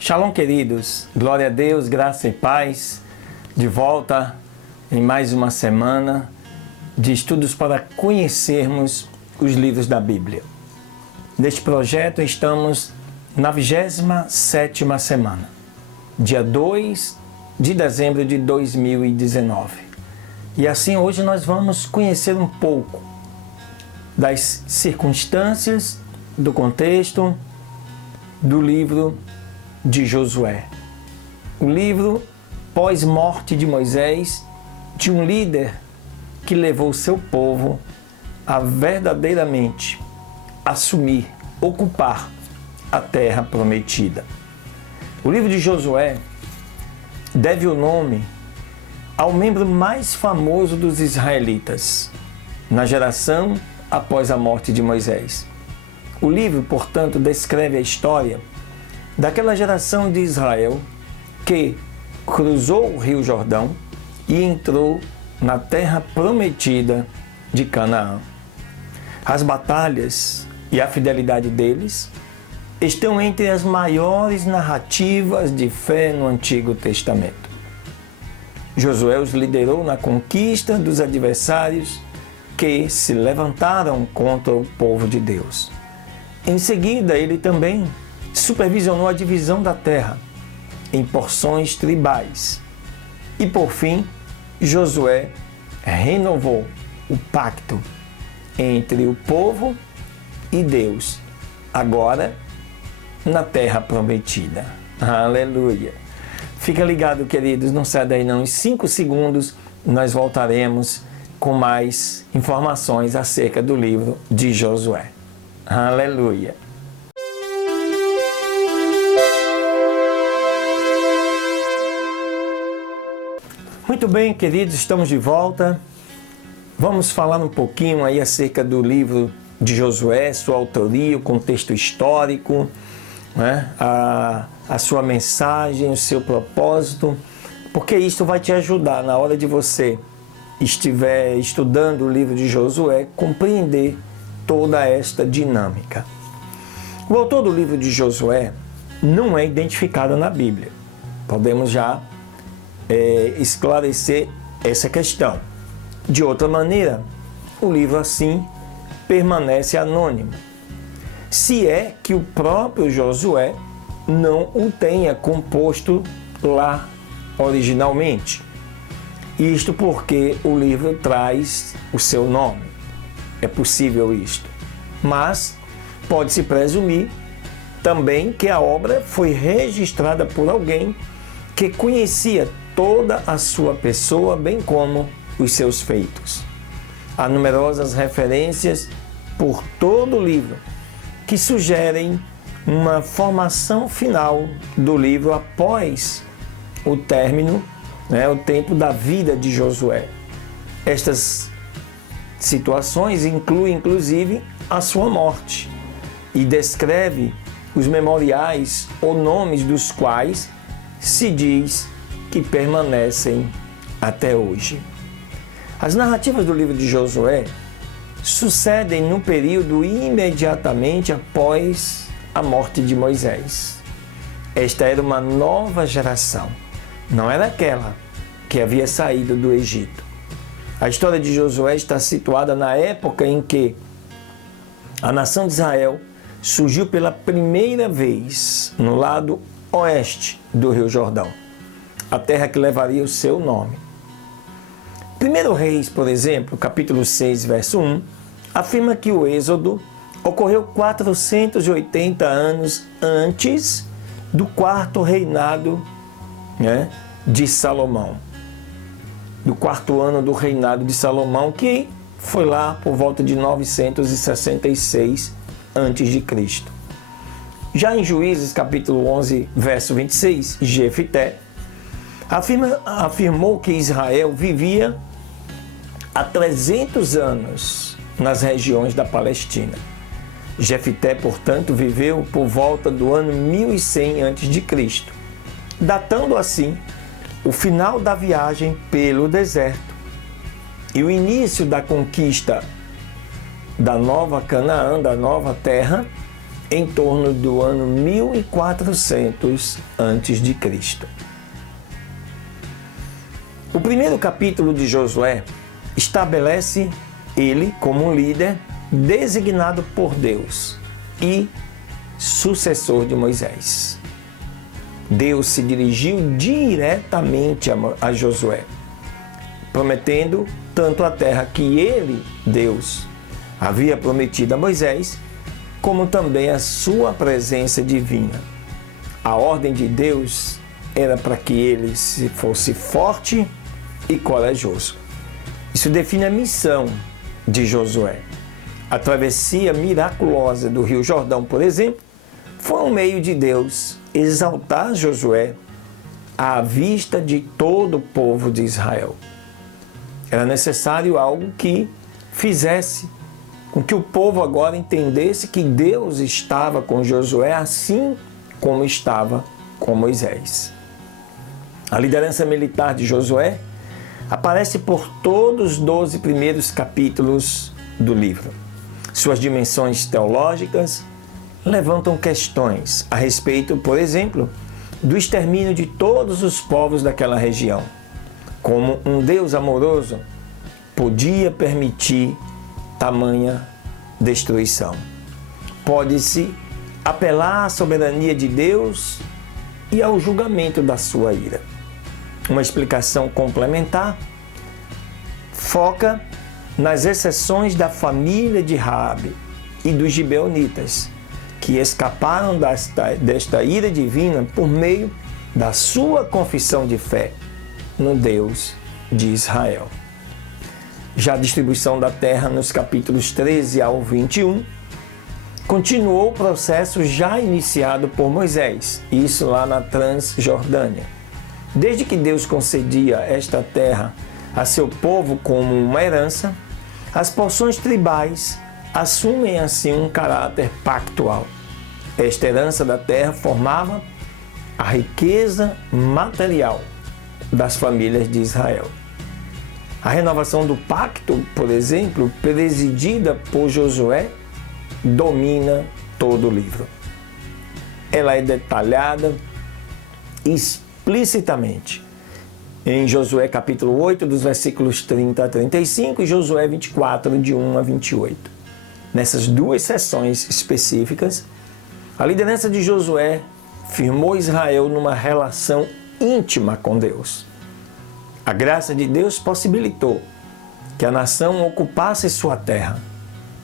Shalom, queridos. Glória a Deus, graça e paz. De volta em mais uma semana de estudos para conhecermos os livros da Bíblia. Neste projeto estamos na 27ª semana, dia 2 de dezembro de 2019. E assim hoje nós vamos conhecer um pouco das circunstâncias, do contexto do livro de Josué. O livro pós-morte de Moisés, de um líder que levou seu povo a verdadeiramente assumir, ocupar a terra prometida. O livro de Josué deve o nome ao membro mais famoso dos israelitas, na geração após a morte de Moisés. O livro, portanto, descreve a história daquela geração de Israel que cruzou o Rio Jordão e entrou na terra prometida de Canaã. As batalhas e a fidelidade deles estão entre as maiores narrativas de fé no Antigo Testamento. Josué os liderou na conquista dos adversários que se levantaram contra o povo de Deus. Em seguida, ele também supervisionou a divisão da terra em porções tribais. E por fim, Josué renovou o pacto entre o povo e Deus, agora na terra prometida. Aleluia! Fica ligado, queridos, não sai daí não. Em 5 segundos nós voltaremos com mais informações acerca do livro de Josué. Aleluia! Muito bem, queridos, estamos de volta. Vamos falar um pouquinho aí acerca do livro de Josué, sua autoria, o contexto histórico, né? a sua mensagem, o seu propósito, porque isso vai te ajudar na hora de você estiver estudando o livro de Josué, compreender toda esta dinâmica. O autor do livro de Josué não é identificado na Bíblia. Podemos já esclarecer essa questão. De outra maneira, o livro assim permanece anônimo, se é que o próprio Josué não o tenha composto lá originalmente. Isto porque o livro traz o seu nome. É possível isto. Mas pode-se presumir também que a obra foi registrada por alguém que conhecia toda a sua pessoa, bem como os seus feitos. Há numerosas referências por todo o livro que sugerem uma formação final do livro após o término, o tempo da vida de Josué. Estas situações incluem, inclusive, a sua morte e descreve os memoriais ou nomes dos quais se diz que permanecem até hoje. As narrativas do livro de Josué sucedem no período imediatamente após a morte de Moisés. Esta era uma nova geração, não era aquela que havia saído do Egito. A história de Josué está situada na época em que a nação de Israel surgiu pela primeira vez no lado oeste do Rio Jordão, a terra que levaria o seu nome. 1 Reis, por exemplo, capítulo 6, verso 1, afirma que o êxodo ocorreu 480 anos antes do 4º reinado de Salomão. Do 4º ano do reinado de Salomão, que foi lá por volta de 966 a.C. Já em Juízes, capítulo 11, verso 26, Jefité afirmou que Israel vivia há 300 anos nas regiões da Palestina. Jefité, portanto, viveu por volta do ano 1100 a.C., datando assim o final da viagem pelo deserto e o início da conquista da nova Canaã, da nova terra, em torno do ano 1400 a.C. O primeiro capítulo de Josué estabelece ele como um líder designado por Deus e sucessor de Moisés. Deus se dirigiu diretamente a Josué, prometendo tanto a terra que ele, Deus, havia prometido a Moisés, como também a sua presença divina. A ordem de Deus era para que ele fosse forte e corajoso. Isso define a missão de Josué. A travessia miraculosa do Rio Jordão, por exemplo, foi um meio de Deus exaltar Josué à vista de todo o povo de Israel. Era necessário algo que fizesse com que o povo agora entendesse que Deus estava com Josué assim como estava com Moisés. A liderança militar de Josué aparece por todos os 12 primeiros capítulos do livro. Suas dimensões teológicas levantam questões a respeito, por exemplo, do extermínio de todos os povos daquela região. Como um Deus amoroso podia permitir tamanha destruição? Pode-se apelar à soberania de Deus e ao julgamento da sua ira. Uma explicação complementar foca nas exceções da família de Raabe e dos gibeonitas, que escaparam desta ira divina por meio da sua confissão de fé no Deus de Israel. Já a distribuição da terra nos capítulos 13 ao 21 continuou o processo já iniciado por Moisés, isso lá na Transjordânia. Desde que Deus concedia esta terra a seu povo como uma herança, as porções tribais assumem assim um caráter pactual. Esta herança da terra formava a riqueza material das famílias de Israel. A renovação do pacto, por exemplo, presidida por Josué, domina todo o livro. Ela é detalhada explicitamente em Josué capítulo 8, dos versículos 30 a 35 e Josué 24, de 1 a 28. Nessas duas sessões específicas, a liderança de Josué firmou Israel numa relação íntima com Deus. A graça de Deus possibilitou que a nação ocupasse sua terra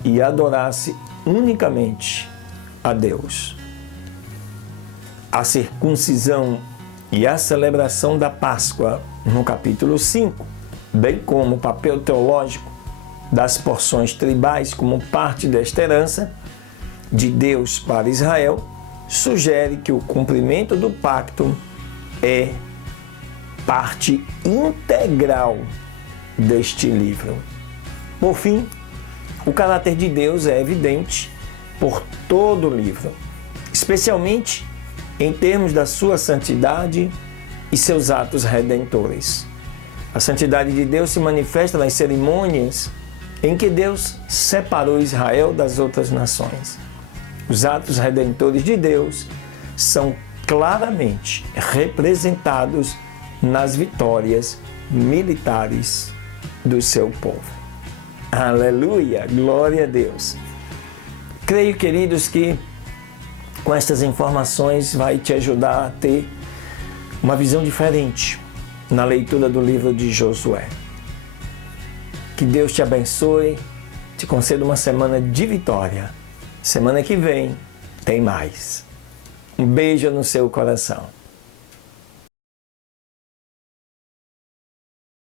e adorasse unicamente a Deus. A circuncisão e a celebração da Páscoa, no capítulo 5, bem como o papel teológico das porções tribais como parte desta herança de Deus para Israel, sugere que o cumprimento do pacto é parte integral deste livro. Por fim, o caráter de Deus é evidente por todo o livro, especialmente em termos da sua santidade e seus atos redentores. A santidade de Deus se manifesta nas cerimônias em que Deus separou Israel das outras nações. Os atos redentores de Deus são claramente representados nas vitórias militares do seu povo. Aleluia! Glória a Deus! Creio, queridos, que com estas informações vai te ajudar a ter uma visão diferente na leitura do livro de Josué. Que Deus te abençoe, te conceda uma semana de vitória. Semana que vem tem mais. Um beijo no seu coração.